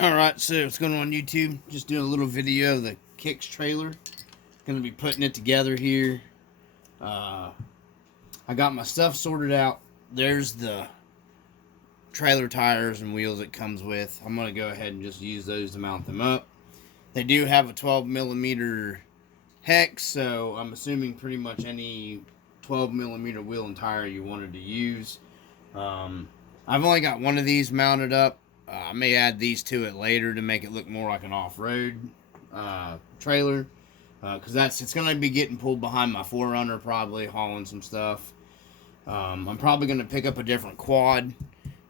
Alright, so what's going on YouTube? Just doing a little video of the KYX trailer. Gonna be putting it together here. I got my stuff sorted out. There's the trailer tires and wheels it comes with. I'm gonna go ahead and just use those to mount them up. They do have a 12mm hex, so I'm assuming pretty much any 12mm wheel and tire you wanted to use. I've only got one of these mounted up. I may add these to it later to make it look more like an off-road trailer, because it's going to be getting pulled behind my 4Runner, probably hauling some stuff. I'm probably going to pick up a different quad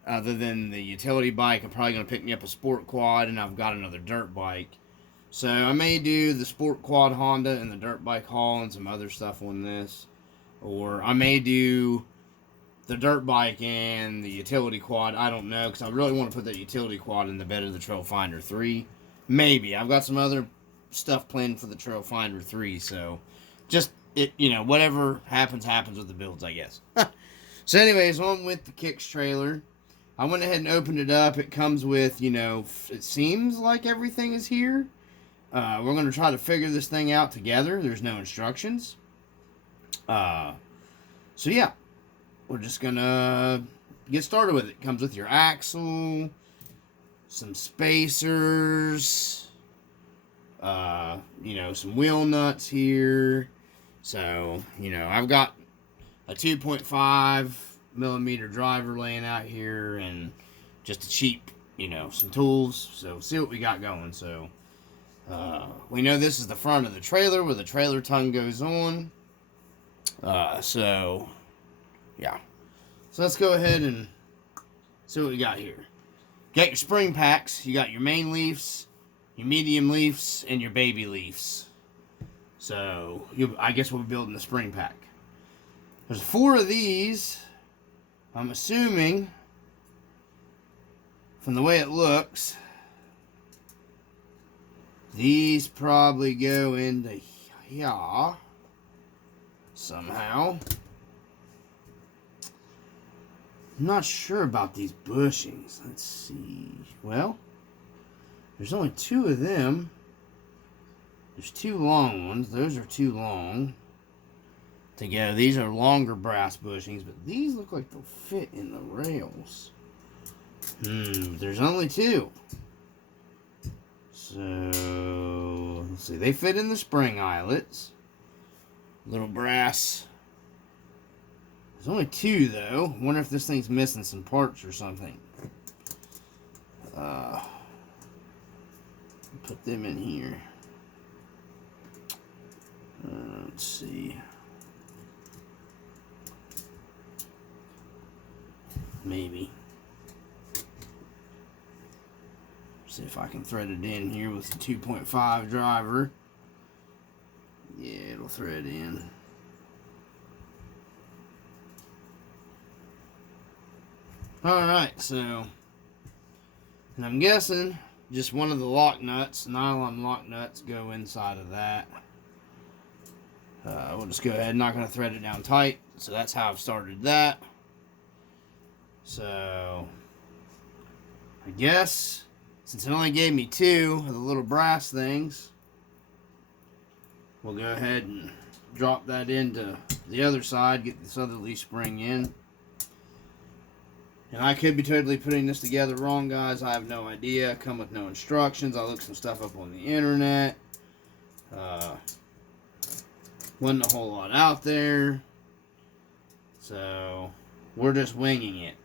other than the utility bike. I'm probably going to pick me up a sport quad, and I've got another dirt bike. So I may do the sport quad Honda and the dirt bike haul and some other stuff on this, or I may do the dirt bike and the utility quad. I don't know, because I really want to put that utility quad in the bed of the Trail Finder 3. Maybe. I've got some other stuff planned for the Trail Finder 3, so just, whatever happens with the builds, I guess. So anyways, on with the KYX trailer. I went ahead and opened it up. It comes with, it seems like everything is here. We're going to try to figure this thing out together. There's no instructions. So yeah. We're just gonna get started with it. Comes with your axle, some spacers, some wheel nuts here. So, I've got a 2.5mm driver laying out here and just a cheap, some tools. So, see what we got going. So, we know this is the front of the trailer where the trailer tongue goes on. Yeah. So let's go ahead and see what we got here. Got your spring packs. You got your main leafs, your medium leafs, and your baby leafs. So I guess we'll be building the spring pack. There's 4 of these. I'm assuming, from the way it looks, these probably go into here somehow. I'm not sure about these bushings. Let's see. Well, there's only 2 of them. There's 2 long ones. Those are too long to go. These are longer brass bushings, but these look like they'll fit in the rails. There's only 2. So, let's see. They fit in the spring eyelets. Little brass. There's only 2, though. Wonder if this thing's missing some parts or something. Put them in here. Let's see. Maybe. See if I can thread it in here with the 2.5 driver. Yeah, it'll thread in. Alright, so, and I'm guessing just one of the lock nuts, nylon lock nuts, go inside of that. We'll just go ahead, not going to thread it down tight, so that's how I've started that. So, I guess, since it only gave me 2 of the little brass things, we'll go ahead and drop that into the other side, get this other leaf spring in. And I could be totally putting this together wrong, guys. I have no idea. Come with no instructions. I looked some stuff up on the internet. Wasn't a whole lot out there. So, we're just winging it.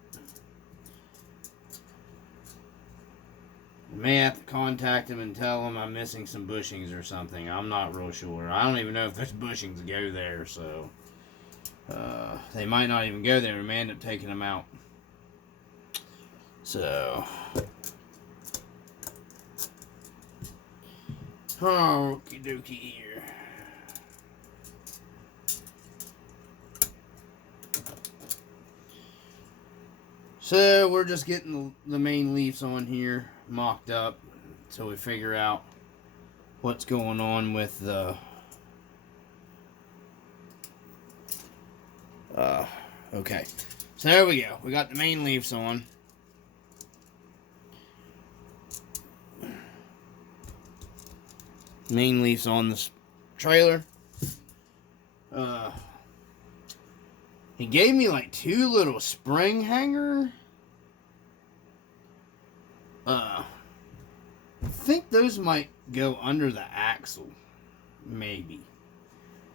I may have to contact them and tell them I'm missing some bushings or something. I'm not real sure. I don't even know if those bushings go there, so they might not even go there. We may end up taking them out. So, okie dokie here. So, we're just getting the main leaves on here mocked up until we figure out what's going on with the okay. So there we go. We got the main leaves on. main leaf's on this trailer. He gave me like 2 little spring hanger. I think those might go under the axle. Maybe.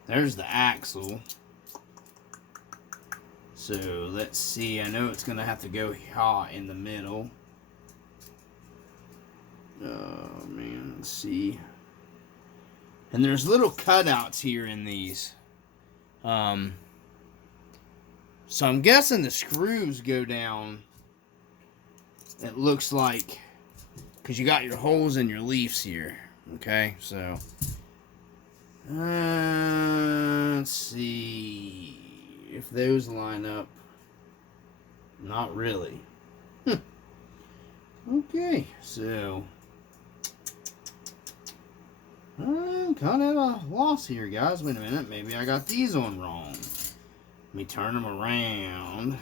There's the axle. So let's see. I know it's going to have to go hot in the middle. Oh man, let's see. And there's little cutouts here in these. So I'm guessing the screws go down. It looks like, because you got your holes in your leaves here. Okay, so let's see if those line up. Not really. Okay, so I'm kind of at a loss here, guys. Wait a minute, maybe I got these on wrong. Let me turn them around.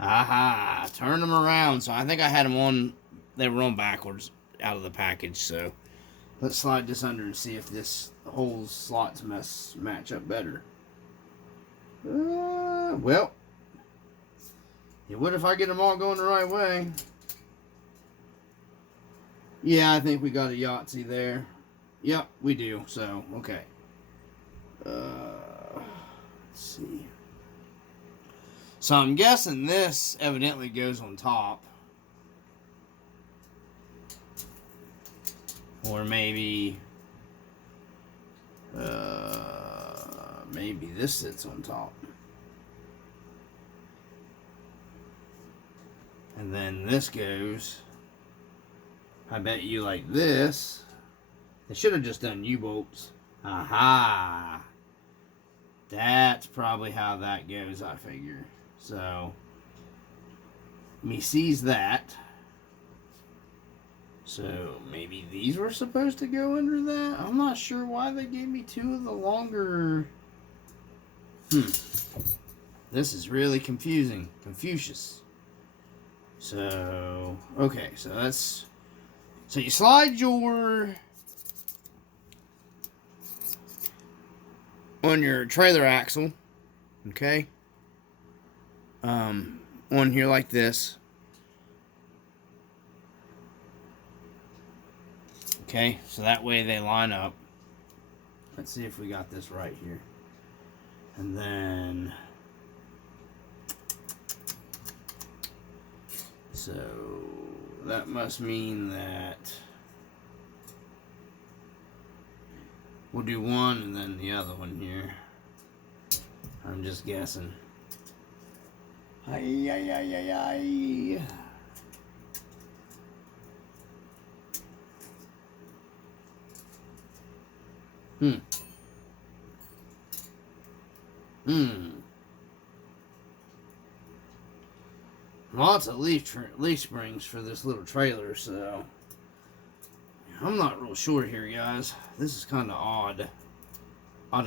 Aha, turn them around. So I think I had them on, they were on backwards out of the package. So let's slide this under and see if this whole slots match up better. Well, it would if I get them all going the right way. Yeah, I think we got a Yahtzee there. Yep, we do. So, okay. Let's see. So I'm guessing this evidently goes on top. Or maybe maybe this sits on top. And then this goes, I bet you, like this. They should have just done U-bolts. Aha! That's probably how that goes, I figure. So, me sees that. So, maybe these were supposed to go under that? I'm not sure why they gave me 2 of the longer... This is really confusing. Confucius. So, okay, so that's... So you slide your... on your trailer axle, okay? On here like this. Okay, so that way they line up. Let's see if we got this right here. And then... So, that must mean that we'll do one and then the other one here. I'm just guessing. Ay, ay, ay, ay, ay. Lots of leaf springs for this little trailer, so I'm not real sure here, guys. This is kind of odd. Odd.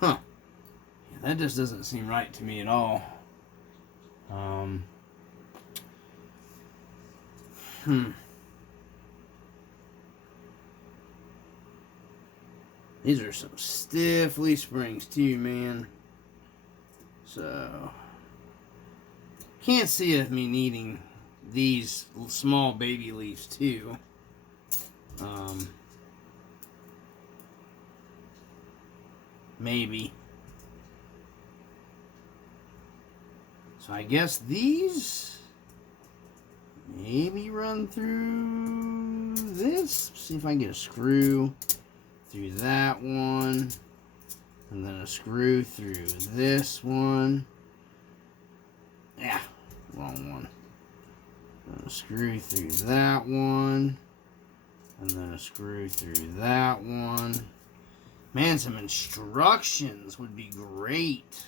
Huh. Yeah, that just doesn't seem right to me at all. These are some stiff leaf springs too, man. So, can't see me needing these small baby leaves too. Maybe. So I guess these maybe run through this. See if I can get a screw through that one. And then a screw through this one. Yeah, wrong one. And a screw through that one. And then a screw through that one. Man, some instructions would be great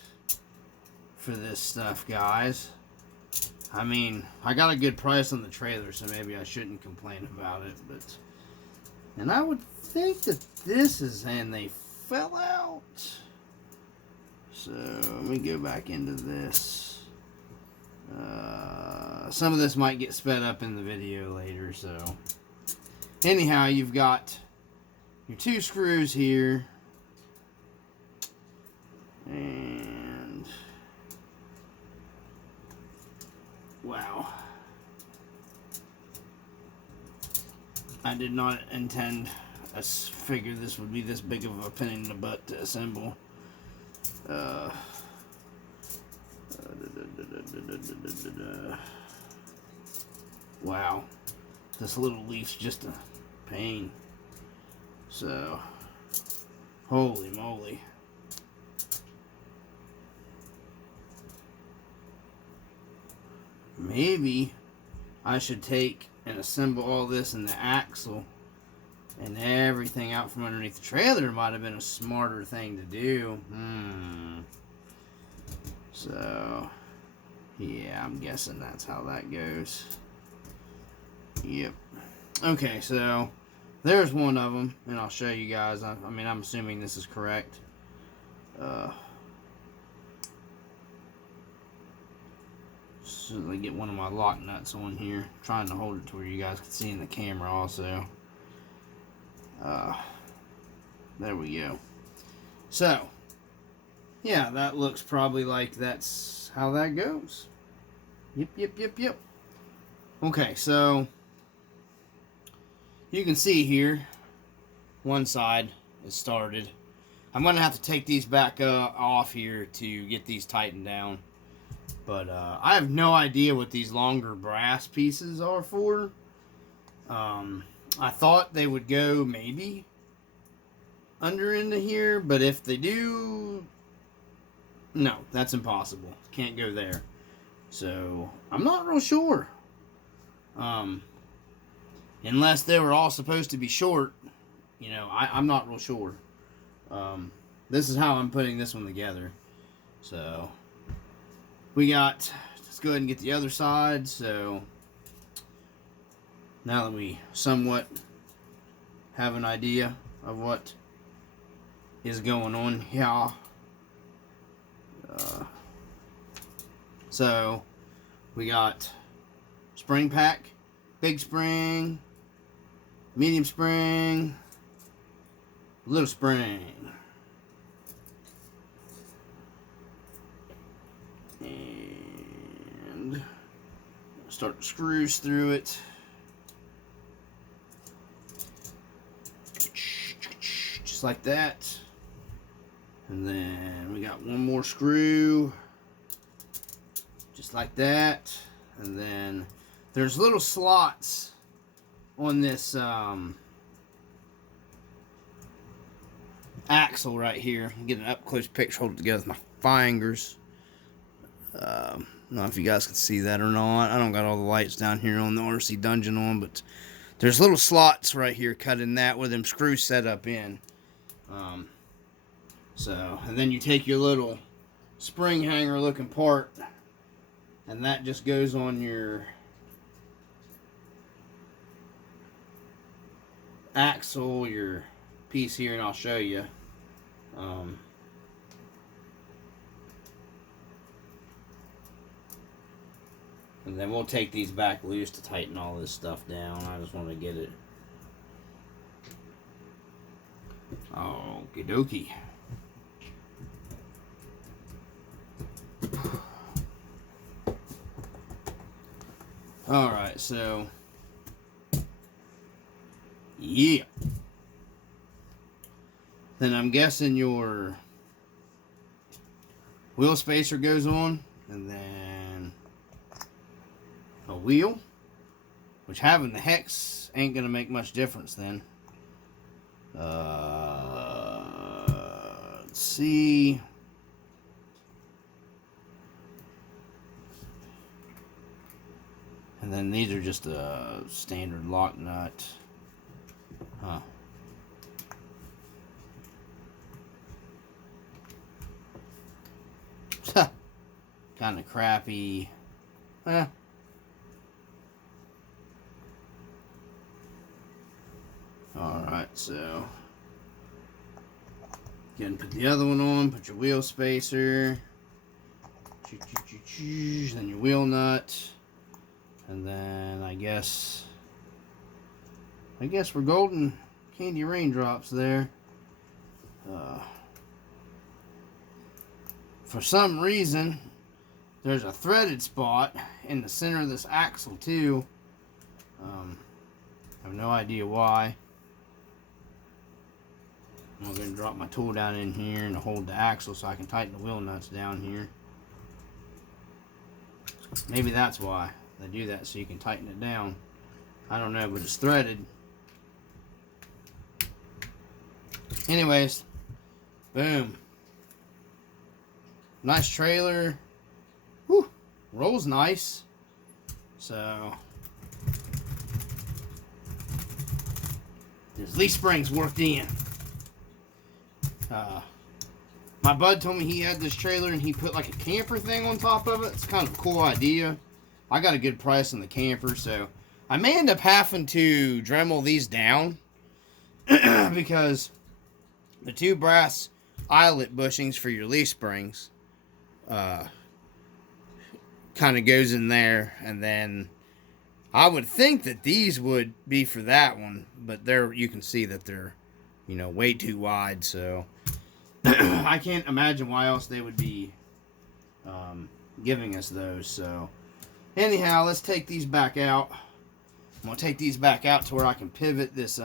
for this stuff, guys. I mean, I got a good price on the trailer, so maybe I shouldn't complain about it, but... And I would think that this is... And they fell out. So, let me go back into this. Some of this might get sped up in the video later, so... Anyhow, you've got your 2 screws here. And... Wow. I did not intend... I figured this would be this big of a pain in the butt to assemble. Wow. This little leaf's just a pain. So, holy moly. Maybe I should take and assemble all this in the axle and everything out from underneath the trailer. Might have been a smarter thing to do. So, yeah, I'm guessing that's how that goes. Yep. Okay, so there's one of them, and I'll show you guys. I mean, I'm assuming this is correct. So I get one of my lock nuts on here. I'm trying to hold it to where you guys can see in the camera also. There we go. So, yeah, that looks probably like that's how that goes. Yep. Okay, so you can see here, one side is started. I'm going to have to take these back off here to get these tightened down. But I have no idea what these longer brass pieces are for. I thought they would go maybe under into here, but if they do, no, that's impossible. Can't go there. So I'm not real sure. Unless they were all supposed to be short, you know, I'm not real sure. This is how I'm putting this one together. So we got, let's go ahead and get the other side. So now that we somewhat have an idea of what is going on here. So we got spring pack, big spring, medium spring, little spring. And start the screws through it. Just like that. And then we got one more screw. Just like that. And then there's little slots on this axle right here. Get an up close picture, hold it together with my fingers. I don't know if you guys can see that or not. I don't got all the lights down here on the RC Dungeon on, but there's little slots right here cut in that where them screws set up in. So, and then you take your little spring hanger looking part, and that just goes on your axle, your piece here, and I'll show you. And then we'll take these back loose to tighten all this stuff down. I just want to get it. Okie dokie. Alright, so yeah. Then I'm guessing your wheel spacer goes on, and then a wheel, which having the hex ain't gonna make much difference then. Let's see. And then these are just a standard lock nut. Huh. Kind of crappy Alright, so again, put the other one on, put your wheel spacer, then your wheel nut, and then I guess we're golden candy raindrops there. For some reason, there's a threaded spot in the center of this axle too. I have no idea why. I'm going to drop my tool down in here and hold the axle so I can tighten the wheel nuts down here. Maybe that's why they do that, so you can tighten it down. I don't know, but it's threaded. Anyways, boom. Nice trailer. Whew, rolls nice. So there's leaf springs worked in. My bud told me he had this trailer and he put like a camper thing on top of it. It's kind of a cool idea. I got a good price on the camper, so I may end up having to Dremel these down because the two brass eyelet bushings for your leaf springs kind of goes in there, and then I would think that these would be for that one, but there you can see that they're, you know, way too wide, so I can't imagine why else they would be giving us those. So anyhow, let's take these back out. I'm gonna take these back out to where I can pivot this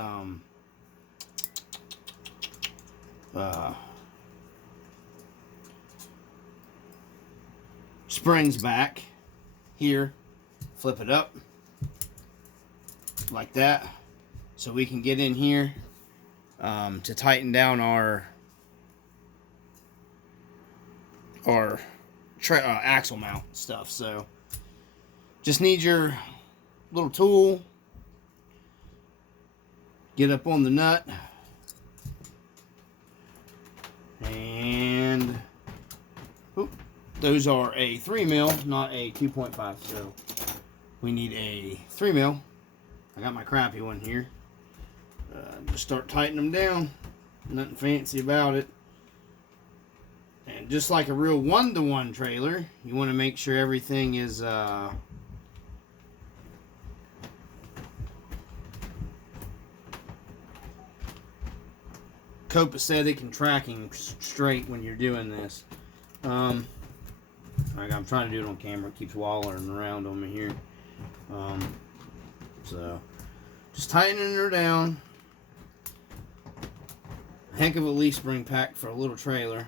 springs back here, flip it up like that, so we can get in here to tighten down our axle mount stuff. So just need your little tool, get up on the nut, and those are a 3 mil, not a 2.5, so we need a 3 mil. I got my crappy one here. Just start tightening them down, nothing fancy about it. And just like a real one-to-one trailer, you want to make sure everything is copacetic and tracking straight when you're doing this. I'm trying to do it on camera. It keeps wallering around on me here. So just tightening her down. Heck of a leaf spring pack for a little trailer.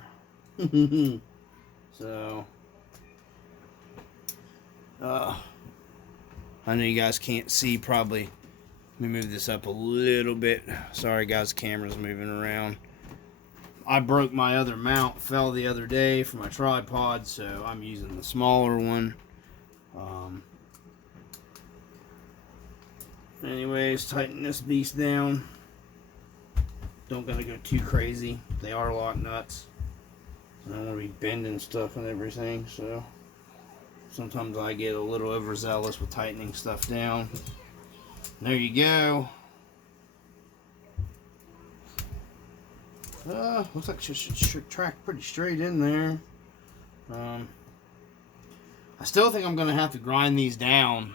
So I know you guys can't see probably. Let me move this up a little bit. Sorry guys, the camera's moving around. I broke my other mount, fell the other day for my tripod, so I'm using the smaller one. Anyways, tighten this beast down. Don't gotta go too crazy. They are lock nuts. I don't want to be bending stuff and everything, so sometimes I get a little overzealous with tightening stuff down. There you go. Looks like it should track pretty straight in there. I still think I'm going to have to grind these down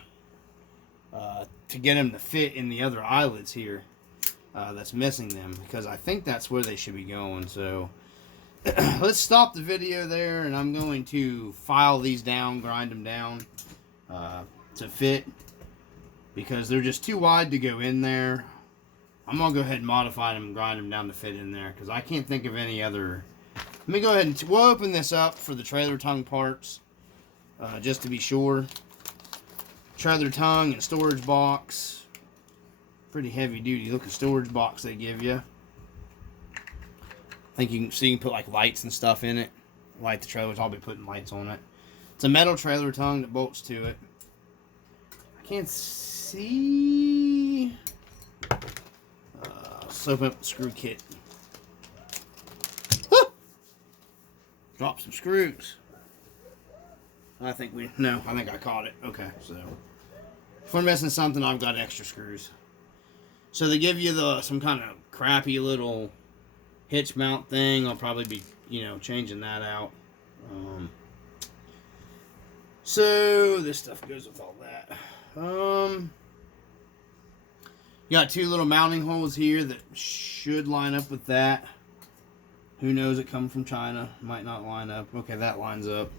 to get them to fit in the other eyelets here that's missing them, because I think that's where they should be going. So let's stop the video there, and I'm going to file these down, grind them down to fit, because they're just too wide to go in there. I'm going to go ahead and modify them and grind them down to fit in there, because I can't think of any other. Let me go ahead and we'll open this up for the trailer tongue parts, just to be sure. Trailer tongue and storage box. Pretty heavy duty looking storage box they give you. I think you can put like lights and stuff in it. Light the trailers, I'll be putting lights on it. It's a metal trailer tongue that bolts to it. I can't see. Let's open up the screw kit. Woo! Drop some screws. I think I caught it. Okay, so if we're missing something, I've got extra screws. So they give you some kind of crappy little hitch mount thing. I'll probably be, changing that out. So this stuff goes with all that. You got two little mounting holes here that should line up with that. Who knows, it come from China. Might not line up. Okay, that lines up.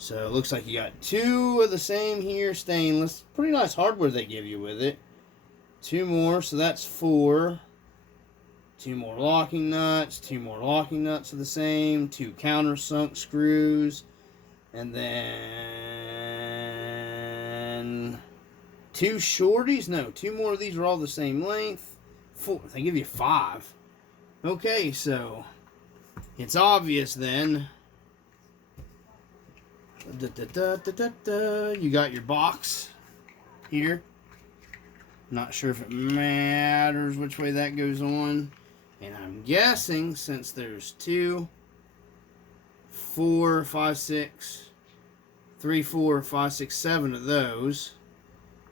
So it looks like you got two of the same here, stainless. Pretty nice hardware they give you with it. Two more, so that's 4. Two more locking nuts. Two more locking nuts of the same. Two countersunk screws. And then 2 shorties. No, 2 more of these are all the same length. 4. They give you 5. Okay, so it's obvious then. You got your box here. Not sure if it matters which way that goes on. And I'm guessing since there's 2, 4, 5, 6, 3, 4, 5, 6, 7 of those.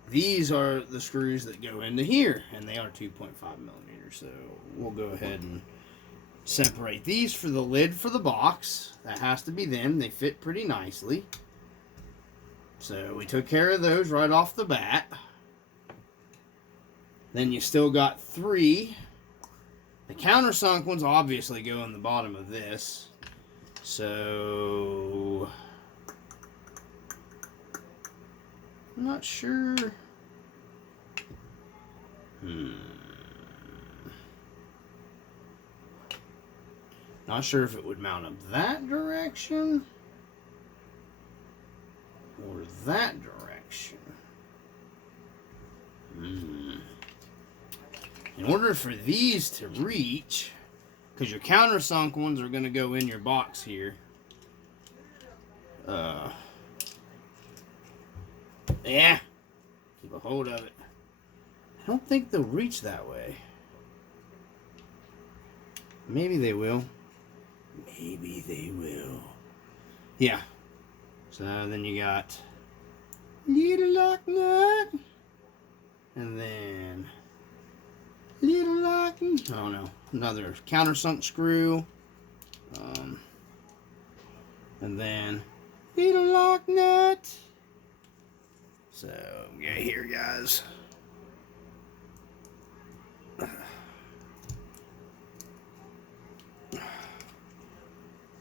These are the screws that go into here, and they are 2.5 millimeters. So we'll go ahead and separate these for the lid for the box. That has to be them. They fit pretty nicely. So we took care of those right off the bat. Then you still got 3. The countersunk ones obviously go in the bottom of this. So I'm not sure. Not sure if it would mount up that direction or that direction. In order for these to reach, because your countersunk ones are going to go in your box here. Yeah. Keep a hold of it. I don't think they'll reach that way. Maybe they will. Maybe they will. Yeah. So then you got little lock nut. And then little lock. Oh no. Another countersunk screw. And then little lock nut. So yeah, here guys.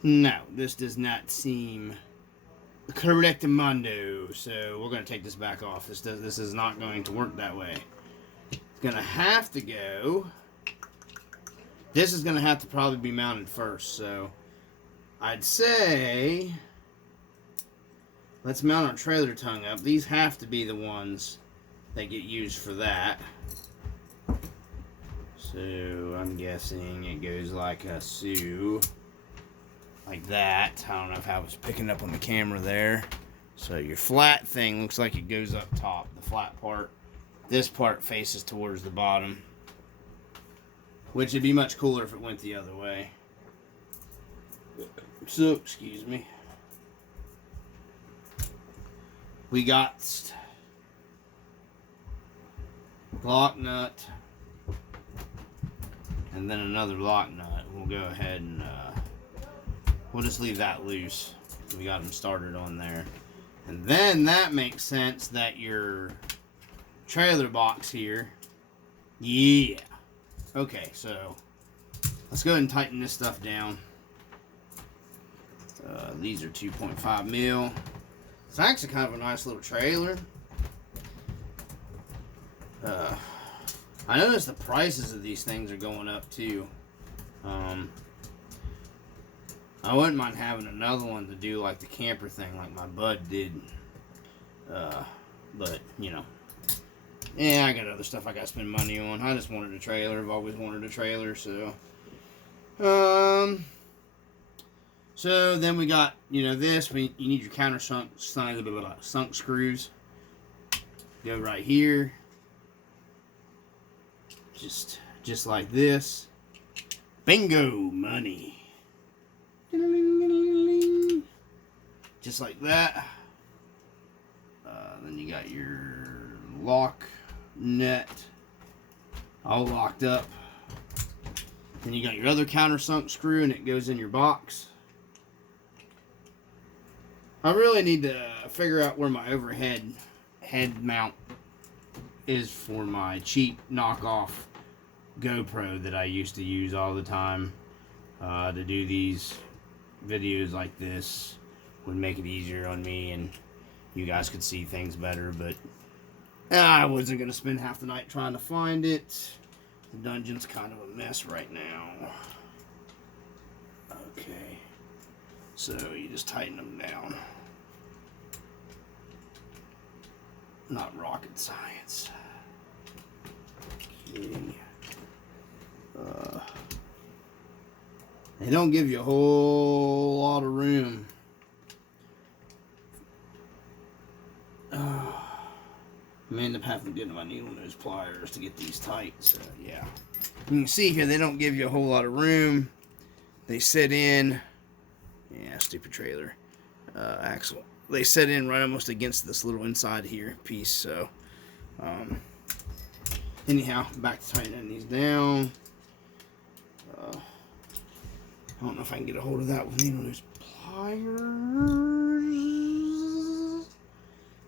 No, this does not seem correctamundo. So we're gonna take this back off. This is not going to work that way. It's gonna have to go. This is gonna have to probably be mounted first. So I'd say let's mount our trailer tongue up. These have to be the ones that get used for that. So I'm guessing it goes like a so. Like that. I don't know if I was picking up on the camera there. So your flat thing looks like it goes up top, the flat part. This part faces towards the bottom, which would be much cooler if it went the other way. So, excuse me. We got lock nut and then another lock nut. We'll go ahead and we'll just leave that loose. We got them started on there. And then that makes sense that your trailer box here. Yeah. Okay, so let's go ahead and tighten this stuff down. These are 2.5 mil. It's actually kind of a nice little trailer. I noticed the prices of these things are going up too. I wouldn't mind having another one to do like the camper thing like my bud did. But, you know. Yeah, I got other stuff I got to spend money on. I just wanted a trailer. I've always wanted a trailer, so. So then we got, this. You need your countersunk sunk screws. Go right here. Just like this. Bingo, money. Just like that. got your lock nut all locked up. Then you got your other countersunk screw, and it goes in your box. I really need to figure out where my overhead head mount is for my cheap knockoff GoPro that I used to use all the time to do these videos like this. Would make it easier on me and you guys could see things better, but I wasn't going to spend half the night trying to find it. The dungeon's kind of a mess right now. Okay, so you just tighten them down. Not rocket science. Okay. They don't give you a whole lot of room. I may end up having to get my needle nose pliers to get these tight, so yeah. You can see here they don't give you a whole lot of room. They sit in, yeah, stupid trailer axle. They sit in right almost against this little inside here piece, so anyhow, back to tightening these down. I don't know if I can get a hold of that with needle nose pliers.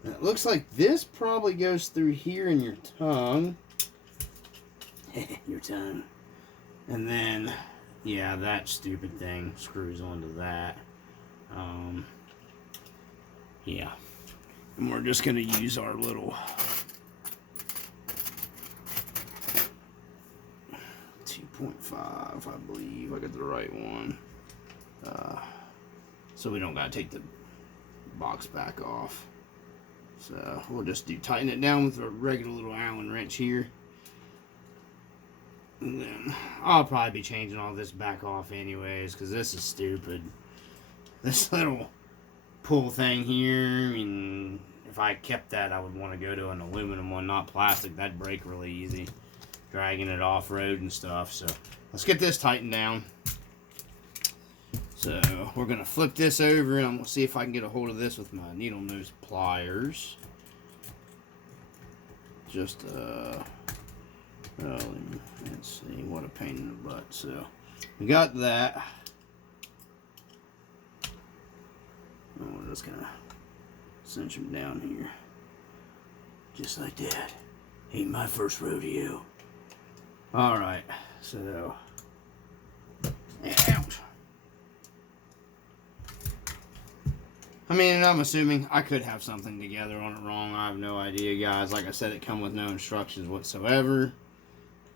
It looks like this probably goes through here in your tongue. Your tongue. And then, yeah, that stupid thing screws onto that. Yeah. And we're just going to use our little 2.5, I believe. I got the right one. So we don't got to take the box back off. So we'll just tighten it down with a regular little Allen wrench here. And then I'll probably be changing all this back off anyways, because this is stupid. This little pull thing here, I mean, if I kept that, I would want to go to an aluminum one, not plastic. That'd break really easy, dragging it off-road and stuff. So let's get this tightened down. So we're going to flip this over, and I'm going to see if I can get a hold of this with my needle nose pliers. Just, well, let's see, what a pain in the butt. So we got that. And we're just going to cinch them down here. Just like that. Ain't my first rodeo. Alright, so, ouch. I mean, I'm assuming I could have something together on it wrong. I have no idea, guys. Like I said, it come with no instructions whatsoever.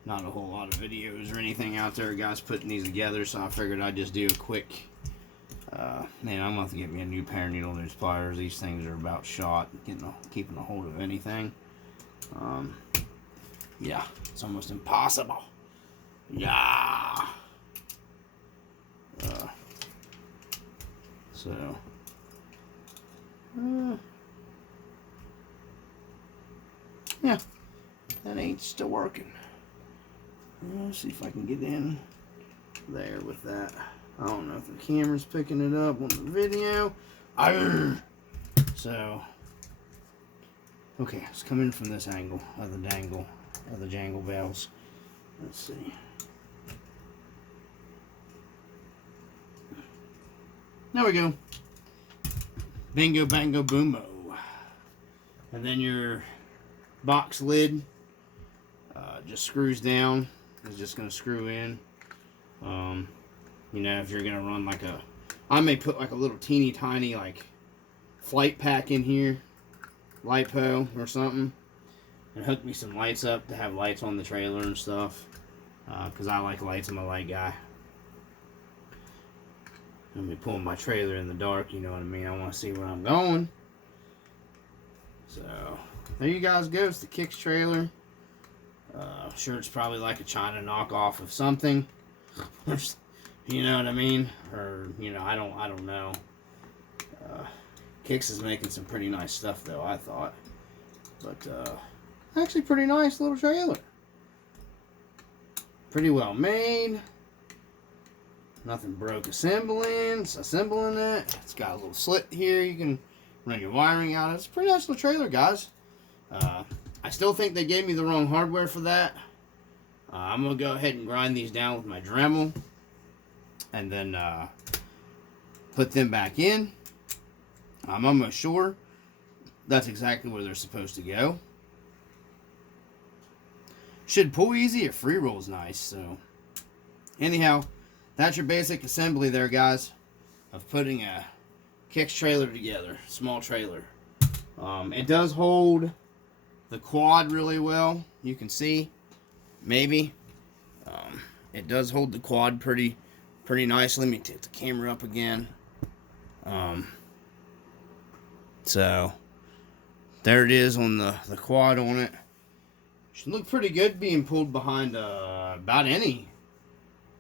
Not a whole lot of videos or anything out there, guys, putting these together. So I figured I'd just do a quick. Man, I'm going to have to get me a new pair of needle nose pliers. These things are about shot. Keeping a hold of anything. Yeah, it's almost impossible. Yeah. So. Yeah, that ain't still working. Let's see if I can get in there with that. I don't know if the camera's picking it up on the video. So, okay, it's coming from this angle of the dangle of the jangle bells. Let's see. There we go. Bingo, bango, boomo. And then your box lid just screws down. It's just going to screw in. You know, if you're going to run like I may put like a little teeny tiny like flight pack in here. LiPo or something. And hook me some lights up to have lights on the trailer and stuff. Because I like lights. I'm a light guy. I'm be pulling my trailer in the dark, you know what I mean? I want to see where I'm going. So, there you guys go. It's the KYX trailer. Sure, it's probably like a China knockoff of something. You know what I mean? Or, you know, I don't know. KYX is making some pretty nice stuff, though, I thought. But, actually pretty nice little trailer. Pretty well made. Nothing broke assembling it. It's got a little slit here. You can run your wiring out. It's a pretty nice little trailer, guys. I still think they gave me the wrong hardware for that. I'm going to go ahead and grind these down with my Dremel. And then put them back in. I'm almost sure that's exactly where they're supposed to go. Should pull easy. It free rolls nice. So anyhow, that's your basic assembly there, guys, of putting a KYX trailer together. Small trailer. It does hold the quad really well. You can see, maybe. It does hold the quad pretty nicely. Let me take the camera up again. So there it is on the quad on it. Should look pretty good being pulled behind about any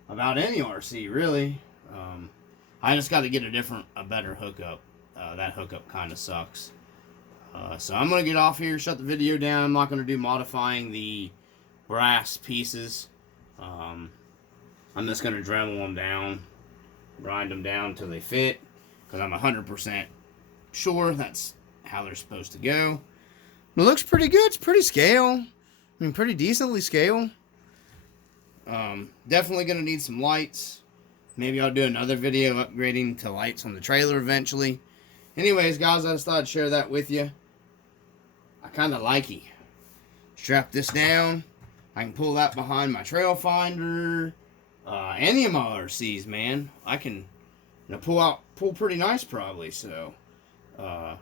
RC, really. I just got to get a better hookup. That hookup kind of sucks. So I'm going to get off here, shut the video down. I'm not going to do modifying the brass pieces. I'm just going to Dremel them down, grind them down until they fit, because I'm 100% sure that's how they're supposed to go. It looks pretty good. It's pretty scale. I mean, pretty decently scale. Definitely going to need some lights. Maybe I'll do another video upgrading to lights on the trailer eventually. Anyways, guys, I just thought I'd share that with you. I kind of like it. Strap this down. I can pull that behind my trail finder. Any of my RCs, man. I can pull pretty nice probably. So, I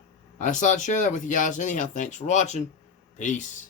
just thought I'd share that with you guys. Anyhow, thanks for watching. Peace.